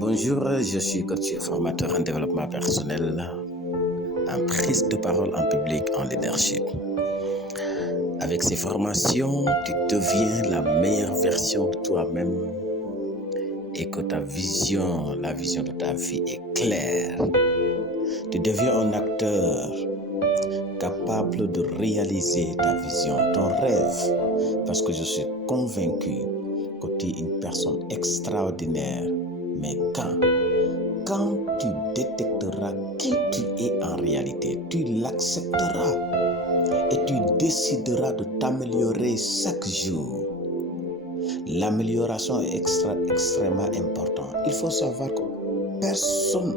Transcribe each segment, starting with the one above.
Bonjour, je suis coach et formateur en développement personnel, en prise de parole en public, en leadership. Avec ces formations, tu deviens la meilleure version de toi-même et que ta vision, la vision de ta vie est claire. Tu deviens un acteur capable de réaliser ta vision, ton rêve, parce que je suis convaincu que tu es une personne extraordinaire. Mais quand tu détecteras qui tu es en réalité, tu l'accepteras et tu décideras de t'améliorer chaque jour. L'amélioration est extrêmement importante. Il faut savoir que personne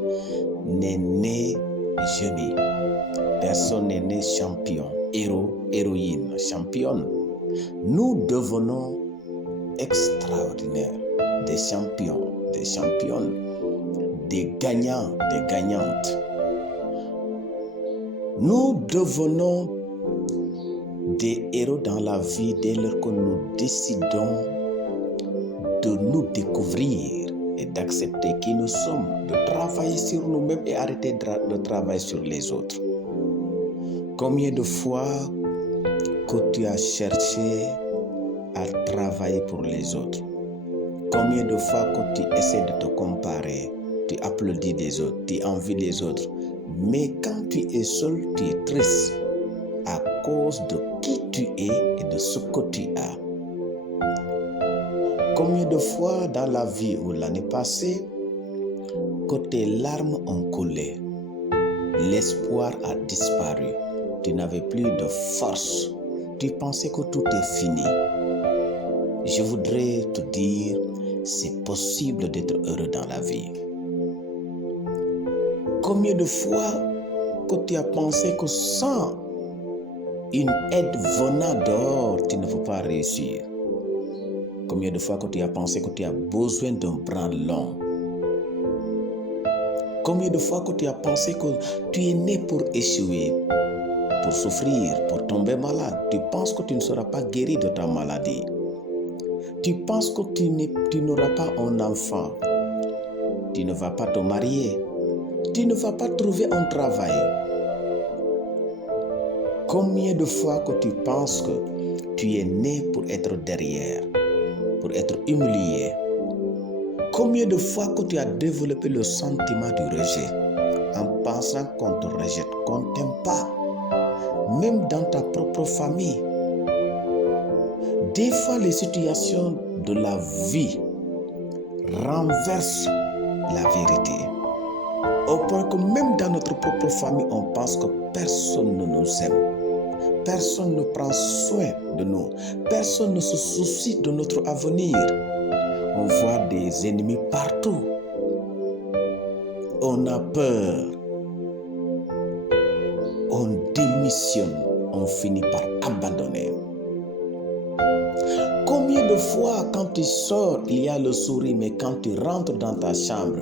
n'est né génie. Personne n'est né champion, héros, héroïne, championne. Nous devenons extraordinaires, des champions, des championnes, des gagnants, des gagnantes. Nous devenons des héros dans la vie dès lors que nous décidons de nous découvrir et d'accepter qui nous sommes, de travailler sur nous-mêmes et arrêter de travailler sur les autres. Combien de fois que tu as cherché à travailler pour les autres? Combien de fois que tu essaies de te comparer, tu applaudis des autres, tu envies les autres, mais quand tu es seul, tu es triste à cause de qui tu es et de ce que tu as. Combien de fois dans la vie ou l'année passée que tes larmes ont coulé, l'espoir a disparu, tu n'avais plus de force, tu pensais que tout est fini. Je voudrais te dire, c'est possible d'être heureux dans la vie. Combien de fois que tu as pensé que sans une aide venant dehors, tu ne peux pas réussir? Combien de fois que tu as pensé que tu as besoin d'un bras long? Combien de fois que tu as pensé que tu es né pour échouer, pour souffrir, pour tomber malade? Tu penses que tu ne seras pas guéri de ta maladie. Tu penses que tu n'auras pas un enfant. Tu ne vas pas te marier. Tu ne vas pas trouver un travail. Combien de fois que tu penses que tu es né pour être derrière, pour être humilié? Combien de fois que tu as développé le sentiment du rejet en pensant qu'on te rejette, qu'on ne t'aime pas, même dans ta propre famille? Des fois, les situations de la vie renversent la vérité. Au point que même dans notre propre famille, on pense que personne ne nous aime. Personne ne prend soin de nous. Personne ne se soucie de notre avenir. On voit des ennemis partout. On a peur. On démissionne. On finit par abandonner. Combien de fois, quand tu sors, il y a le sourire, mais quand tu rentres dans ta chambre,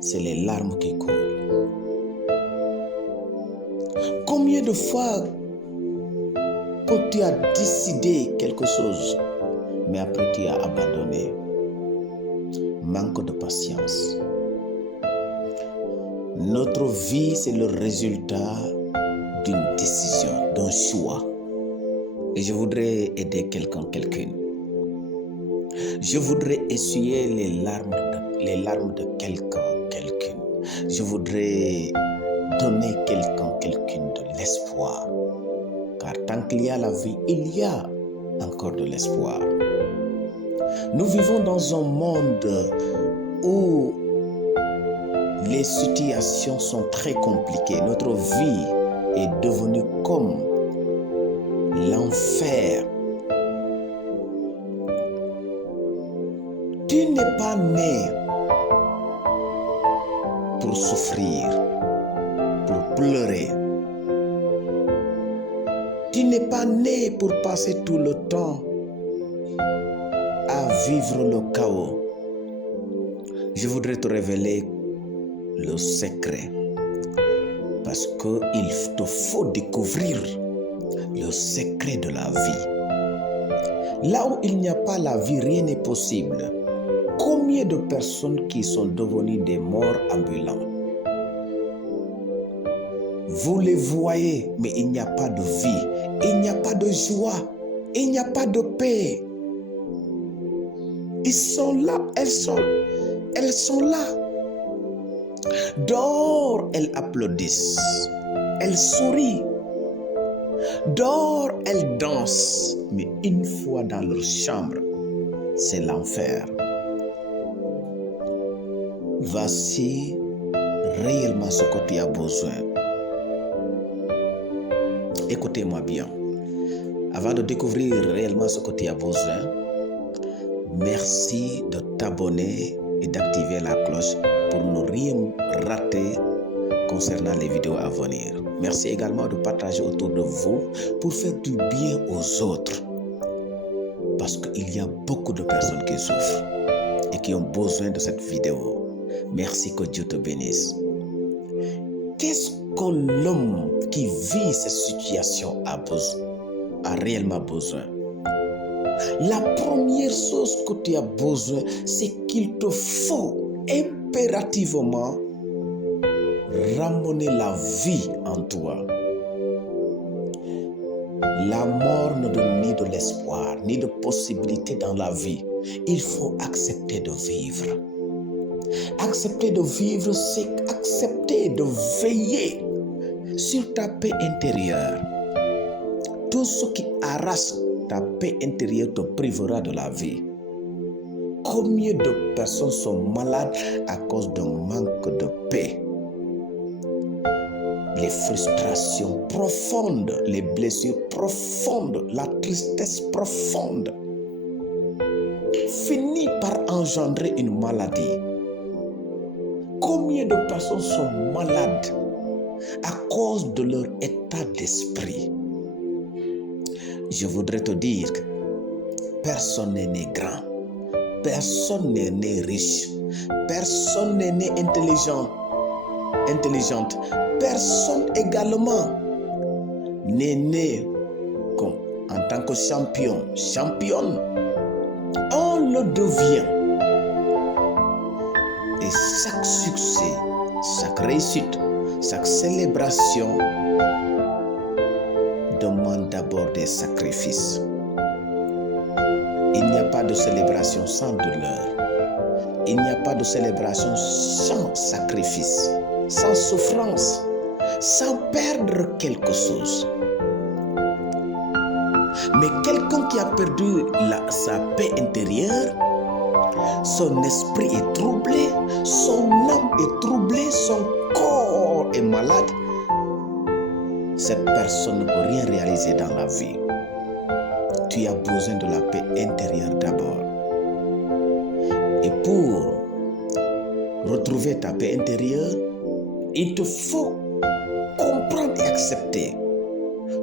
c'est les larmes qui coulent. Combien de fois que tu as décidé quelque chose, mais après tu as abandonné? Manque de patience. Notre vie, c'est le résultat d'une décision, d'un choix. Et je voudrais aider quelqu'un, quelqu'une. Je voudrais essuyer les larmes de quelqu'un, quelqu'une. Je voudrais donner quelqu'un, quelqu'une de l'espoir. Car tant qu'il y a la vie, il y a encore de l'espoir. Nous vivons dans un monde où les situations sont très compliquées. Notre vie est devenue comme l'enfer. Tu n'es pas né pour souffrir, pour pleurer. Tu n'es pas né pour passer tout le temps à vivre le chaos. Je voudrais te révéler le secret, parce qu'il te faut découvrir le secret de la vie. Là où il n'y a pas la vie, rien n'est possible. Combien Combien de personnes qui sont devenues des morts ambulants? Vous les voyez, mais il n'y a pas de vie, il n'y a pas de joie, il n'y a pas de paix. Ils sont là, elles sont là. Dehors, elles applaudissent, elles sourient. Dehors, elles dansent, mais une fois dans leur chambre, c'est l'enfer. Voici réellement ce que tu as besoin. Écoutez-moi bien. Avant de découvrir réellement ce que tu as besoin, merci de t'abonner et d'activer la cloche pour ne rien rater concernant les vidéos à venir. Merci également de partager autour de vous pour faire du bien aux autres. Parce qu'il y a beaucoup de personnes qui souffrent et qui ont besoin de cette vidéo. Merci, que Dieu te bénisse. Qu'est-ce que l'homme qui vit cette situation a réellement besoin? La première chose que tu as besoin, c'est qu'il te faut impérativement ramener la vie en toi. La mort ne donne ni de l'espoir, ni de possibilité dans la vie. Il faut accepter de vivre. Accepter de vivre, c'est accepter de veiller sur ta paix intérieure. Tout ce qui arrache ta paix intérieure te privera de la vie. Combien de personnes sont malades à cause d'un manque de paix? Les frustrations profondes, les blessures profondes, la tristesse profonde finit par engendrer une maladie. Combien de personnes sont malades à cause de leur état d'esprit? Je voudrais te dire que personne n'est né grand, personne n'est né riche, personne n'est né intelligente, personne également n'est né en tant que championne. On le devient. Et chaque succès, chaque réussite, chaque célébration demande d'abord des sacrifices. Il n'y a pas de célébration sans douleur. Il n'y a pas de célébration sans sacrifice, sans souffrance, sans perdre quelque chose. Mais quelqu'un qui a perdu sa paix intérieure, son esprit est troublé, son âme est troublée, son corps est malade. Cette personne ne peut rien réaliser dans la vie. Tu as besoin de la paix intérieure d'abord. Et pour retrouver ta paix intérieure, il te faut comprendre et accepter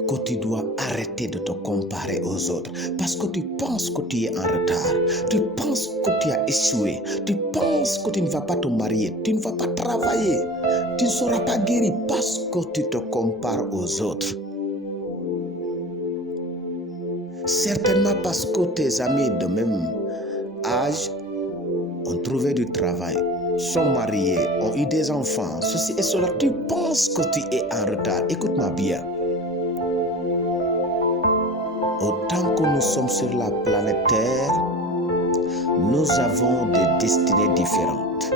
que tu dois arrêter de te comparer aux autres. Parce que tu penses que tu es en retard. Tu penses que tu as échoué. Tu penses que tu ne vas pas te marier. Tu ne vas pas travailler. Tu ne seras pas guéri parce que tu te compares aux autres. Certainement parce que tes amis de même âge ont trouvé du travail, sont mariés, ont eu des enfants, ceci et cela. Tu penses que tu es en retard. Écoute-moi bien. Autant que nous sommes sur la planète Terre, nous avons des destinées différentes.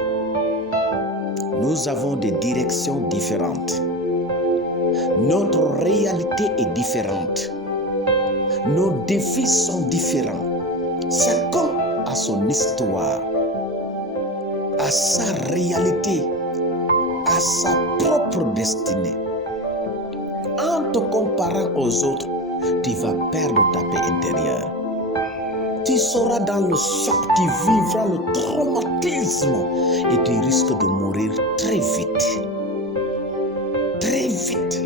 Nous avons des directions différentes. Notre réalité est différente. Nos défis sont différents. Chacun a son histoire, a sa réalité, a sa propre destinée. En te comparant aux autres, tu vas perdre ta paix intérieure. Tu seras dans le choc, tu vivras le traumatisme et tu risques de mourir très vite. Très vite.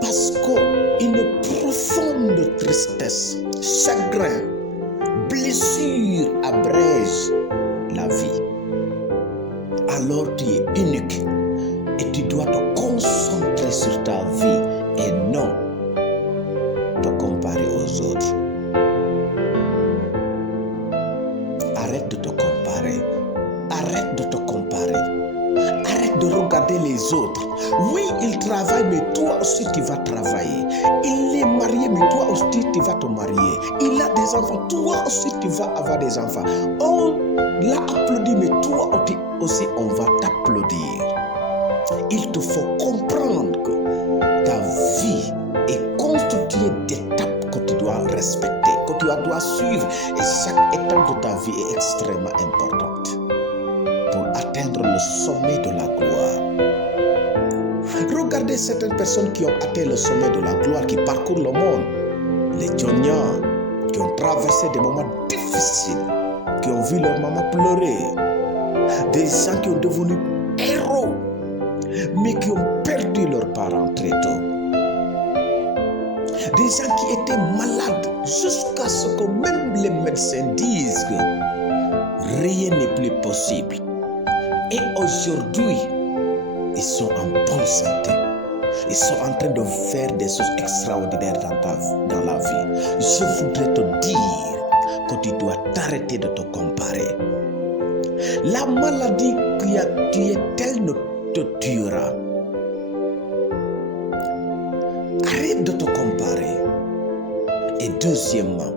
Parce qu'une profonde tristesse, chagrin, blessure abrège la vie. Alors tu es unique et tu dois te concentrer sur ta vie et non te comparer aux autres. Arrête de te comparer. regarder les autres. Oui, il travaille, mais toi aussi tu vas travailler. Il est marié, mais toi aussi tu vas te marier. Il a des enfants, toi aussi tu vas avoir des enfants. On l'a applaudi, mais toi aussi on va t'applaudir. Il te faut comprendre que ta vie est constituée d'étapes que tu dois respecter, que tu dois suivre. Et chaque étape de ta vie est extrêmement importante pour atteindre le sommet de la gloire. Regardez certaines personnes qui ont atteint le sommet de la gloire, qui parcourent le monde. Les Djoniens, qui ont traversé des moments difficiles, qui ont vu leur maman pleurer. Des gens qui ont devenu héros, mais qui ont perdu leurs parents très tôt. Des gens qui étaient malades jusqu'à ce que même les médecins disent que rien n'est plus possible. Et aujourd'hui, ils sont en bonne santé. Ils sont en train de faire des choses extraordinaires dans la vie. Je voudrais te dire que tu dois t'arrêter de te comparer. La maladie qui est telle ne te tuera. Arrête de te comparer. Et deuxièmement,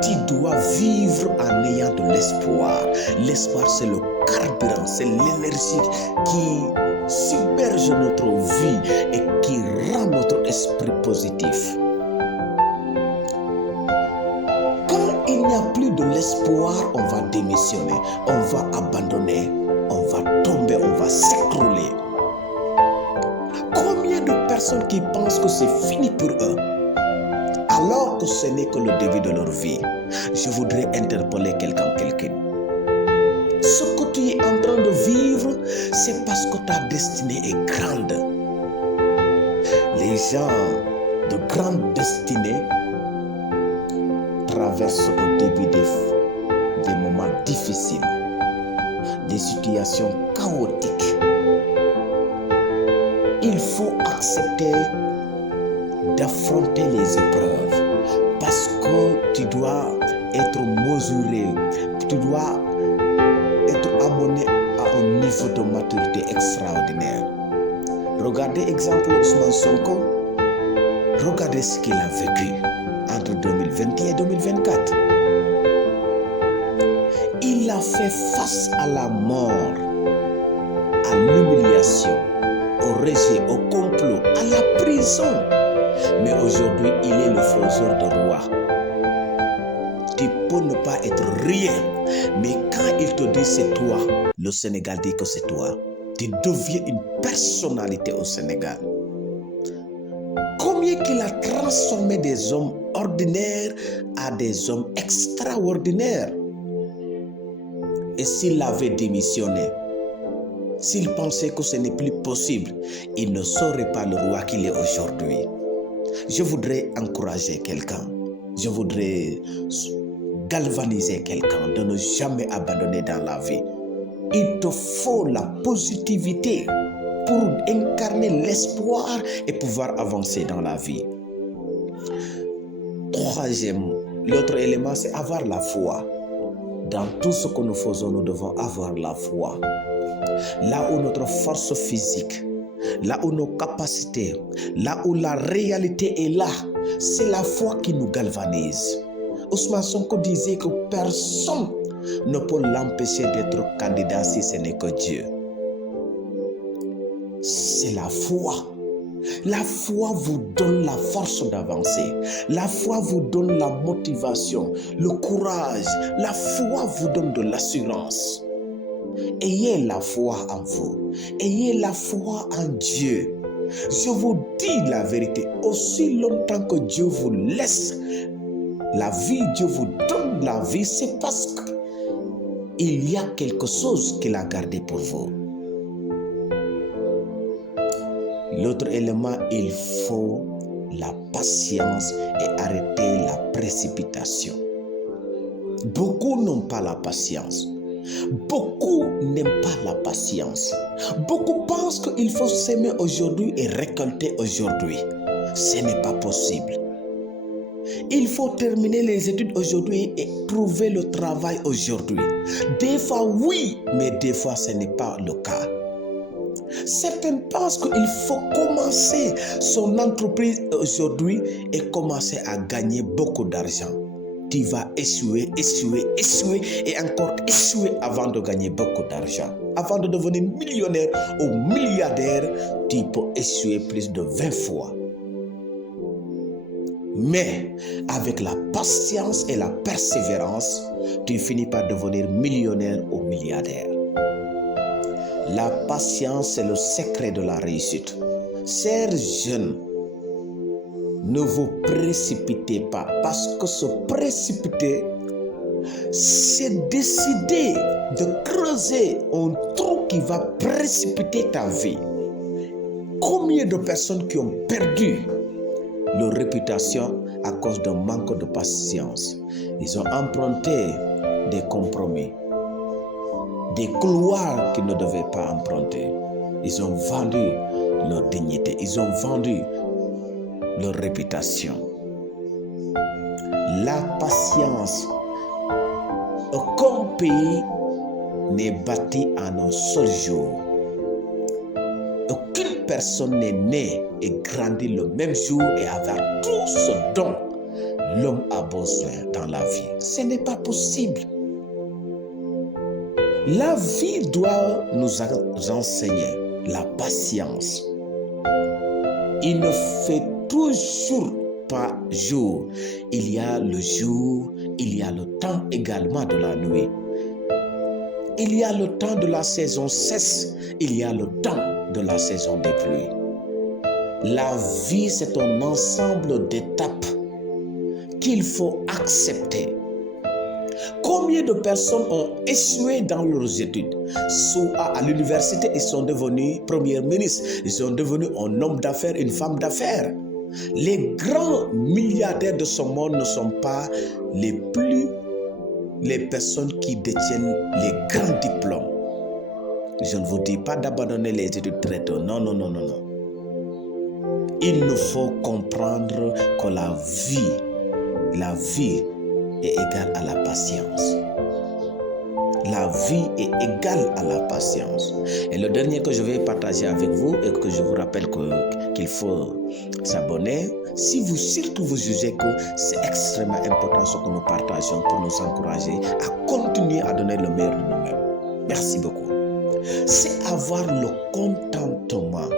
tu dois vivre en ayant de l'espoir. L'espoir, c'est le carburant, c'est l'énergie qui submerge notre vie et qui rend notre esprit positif. Quand il n'y a plus de l'espoir, on va démissionner, on va abandonner, on va tomber, on va s'écrouler. Combien de personnes qui pensent que c'est fini pour eux, alors que ce n'est que le début de leur vie? Je voudrais interpeller quelqu'un. Ce que tu es en train de vivre, c'est parce que ta destinée est grande. Les gens de grande destinée traversent au début des moments difficiles, des situations chaotiques. Il faut accepter d'affronter les épreuves parce que tu dois être mesuré, tu dois être amené à un niveau de maturité extraordinaire. Regardez exemple Ousmane Sonko, regardez ce qu'il a vécu entre 2021 et 2024. Il a fait face à la mort, à l'humiliation, au rejet, au complot, à la prison. Mais aujourd'hui, il est le faiseur de rois. Tu peux ne pas être rien, mais quand il te dit c'est toi, le Sénégal dit que c'est toi. Tu deviens une personnalité au Sénégal. Combien qu'il a transformé des hommes ordinaires à des hommes extraordinaires. Et s'il avait démissionné, s'il pensait que ce n'est plus possible, il ne serait pas le roi qu'il est aujourd'hui. Je voudrais encourager quelqu'un. Je voudrais galvaniser quelqu'un de ne jamais abandonner dans la vie. Il te faut la positivité pour incarner l'espoir et pouvoir avancer dans la vie. Troisième, l'autre élément, c'est avoir la foi. Dans tout ce que nous faisons, nous devons avoir la foi. Là où notre force physique, là où nos capacités, là où la réalité est là, c'est la foi qui nous galvanise. Ousmane Sonko disait que personne ne peut l'empêcher d'être candidat si ce n'est que Dieu. C'est la foi. La foi vous donne la force d'avancer. La foi vous donne la motivation, le courage. La foi vous donne de l'assurance. Ayez la foi en vous. Ayez la foi en Dieu. Je vous dis la vérité. Aussi longtemps que Dieu vous laisse la vie, Dieu vous donne la vie, c'est parce qu'il y a quelque chose qu'il a gardé pour vous. L'autre élément, il faut la patience et arrêter la précipitation. Beaucoup n'ont pas la patience. Beaucoup n'aiment pas la patience. Beaucoup pensent qu'il faut s'aimer aujourd'hui et récolter aujourd'hui. Ce n'est pas possible. Il faut terminer les études aujourd'hui et trouver le travail aujourd'hui. Des fois, oui, mais des fois, ce n'est pas le cas. Certains pensent qu'il faut commencer son entreprise aujourd'hui et commencer à gagner beaucoup d'argent. Tu vas échouer et encore échouer avant de gagner beaucoup d'argent. Avant de devenir millionnaire ou milliardaire, tu peux échouer plus de 20 fois. Mais avec la patience et la persévérance, tu finis par devenir millionnaire ou milliardaire. La patience, c'est le secret de la réussite. Chers jeunes, ne vous précipitez pas, parce que se précipiter, c'est décider de creuser un trou qui va précipiter ta vie. Combien de personnes qui ont perdu leur réputation à cause d'un manque de patience? Ils ont emprunté des compromis, des couloirs qu'ils ne devaient pas emprunter. Ils ont vendu leur dignité, ils ont vendu leur réputation. La patience, aucun pays n'est bâti en un seul jour. Aucune personne n'est née et grandit le même jour et avoir tout ce dont l'homme a besoin dans la vie. Ce n'est pas possible. La vie doit nous enseigner la patience. Il ne fait toujours pas jour. Il y a le jour, il y a le temps également de la nuit. Il y a le temps de la saison sèche, il y a le temps de la saison des pluies. La vie, c'est un ensemble d'étapes qu'il faut accepter. Combien de personnes ont échoué dans leurs études? Soit à l'université, ils sont devenus premiers ministres, ils sont devenus un homme d'affaires, une femme d'affaires. Les grands milliardaires de ce monde ne sont pas les personnes qui détiennent les grands diplômes. Je ne vous dis pas d'abandonner les études très tôt. Non. Il nous faut comprendre que la vie est égale à la patience. La vie est égale à la patience. Et le dernier que je vais partager avec vous et que je vous rappelle qu'il faut s'abonner, surtout vous jugez que c'est extrêmement important ce que nous partageons pour nous encourager à continuer à donner le meilleur de nous-mêmes. Merci beaucoup. C'est avoir le contentement.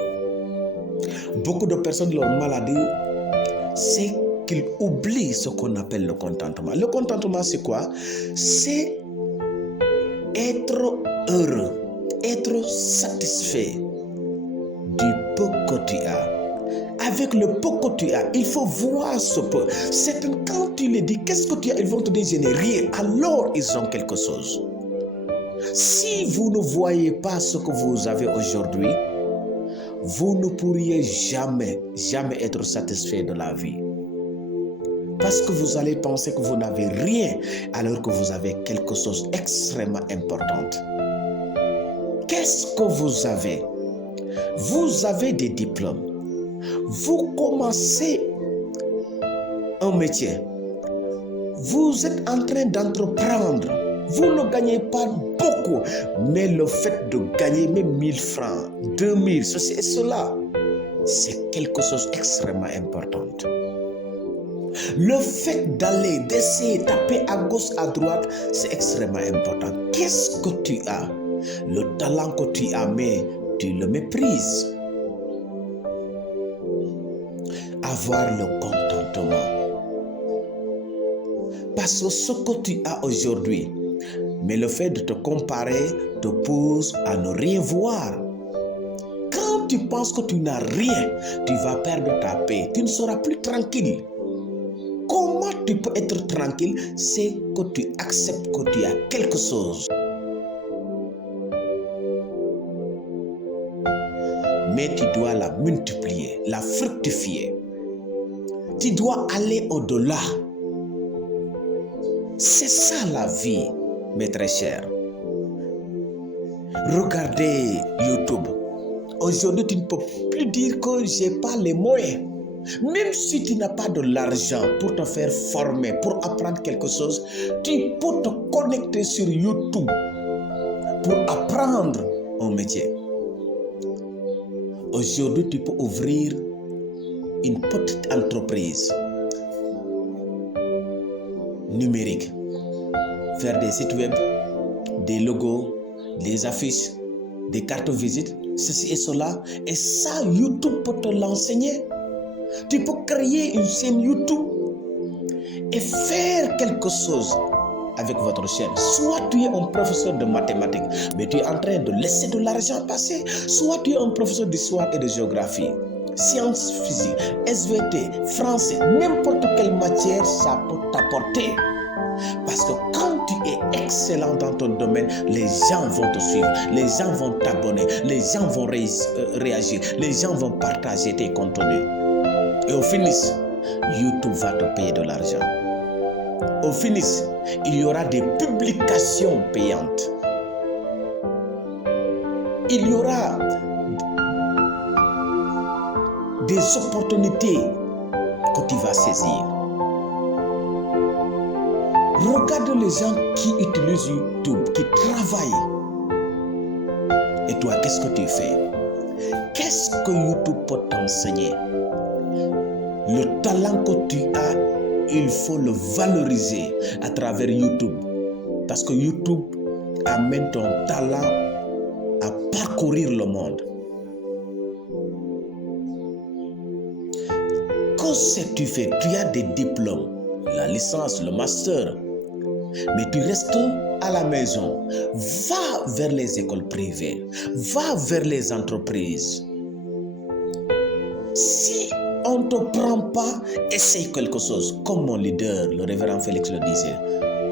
Beaucoup de personnes, leur maladie, c'est qu'ils oublient ce qu'on appelle le contentement. Le contentement, c'est quoi? C'est être heureux, être satisfait du peu que tu as. Avec le peu que tu as, il faut voir ce peu. Certains, quand tu les dis, qu'est-ce que tu as? Ils vont te dire, je n'ai rien. Alors, ils ont quelque chose. Si vous ne voyez pas ce que vous avez aujourd'hui, vous ne pourriez jamais être satisfait de la vie. Parce que vous allez penser que vous n'avez rien alors que vous avez quelque chose d'extrêmement important. Qu'est-ce que vous avez? Vous avez des diplômes. Vous commencez un métier. Vous êtes en train d'entreprendre. Vous ne gagnez pas beaucoup, mais le fait de gagner même 1000 francs, 2000, ceci et cela, c'est quelque chose d'extrêmement important. Le fait d'essayer de taper à gauche, à droite, c'est extrêmement important. Qu'est-ce que tu as? Le talent que tu as, mais tu le méprises. Avoir le contentement. Parce que ce que tu as aujourd'hui, mais le fait de te comparer te pousse à ne rien voir. Quand tu penses que tu n'as rien, tu vas perdre ta paix. Tu ne seras plus tranquille. Comment tu peux être tranquille? C'est que tu acceptes que tu as quelque chose. Mais tu dois la multiplier, la fructifier. Tu dois aller au-delà. C'est ça la vie, mes très chers. Regardez YouTube. Aujourd'hui, tu ne peux plus dire que je n'ai pas les moyens. Même si tu n'as pas de l'argent pour te faire former, pour apprendre quelque chose, tu peux te connecter sur YouTube pour apprendre un métier. Aujourd'hui, tu peux ouvrir une petite entreprise numérique, faire des sites web, des logos, des affiches, des cartes visites, ceci et cela. Et ça, YouTube peut te l'enseigner. Tu peux créer une chaîne YouTube et faire quelque chose avec votre chaîne. Soit tu es un professeur de mathématiques, mais tu es en train de laisser de l'argent passer. Soit tu es un professeur d'histoire et de géographie, sciences physiques, SVT, français, n'importe quelle matière, ça peut t'apporter. Parce que quand tu es excellent dans ton domaine, les gens vont te suivre, les gens vont t'abonner, les gens vont réagir, les gens vont partager tes contenus. Et au finish, YouTube va te payer de l'argent. Au finish, il y aura des publications payantes. Il y aura des opportunités que tu vas saisir. Regarde les gens qui utilisent YouTube, qui travaillent. Et toi, qu'est-ce que tu fais? Qu'est-ce que YouTube peut t'enseigner? Le talent que tu as, il faut le valoriser à travers YouTube. Parce que YouTube amène ton talent à parcourir le monde. Qu'est-ce que tu fais? Tu as des diplômes, la licence, le master. Mais tu restes à la maison. Va vers les écoles privées. Va vers les entreprises. Si on ne te prend pas, essaye quelque chose. Comme mon leader, le révérend Félix le disait.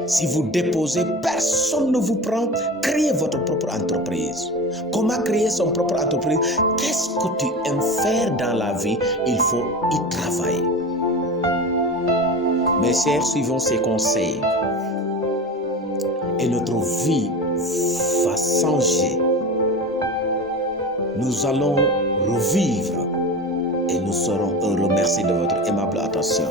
Si vous déposez, personne ne vous prend. Créez votre propre entreprise. Comment créer son propre entreprise? Qu'est-ce que tu aimes faire dans la vie? Il faut y travailler. Mes chers, suivons ces conseils. Et notre vie va changer. Nous allons revivre et nous serons heureux. Merci de votre aimable attention.